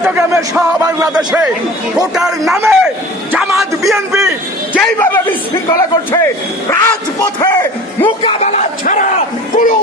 চট্টগ্রামে সহ বাংলাদেশে ভোটার নামে জামাত বিএনপি যেইভাবে বিশৃঙ্খলা করছে, রাজপথে মোকাবেলা ছাড়া কোনো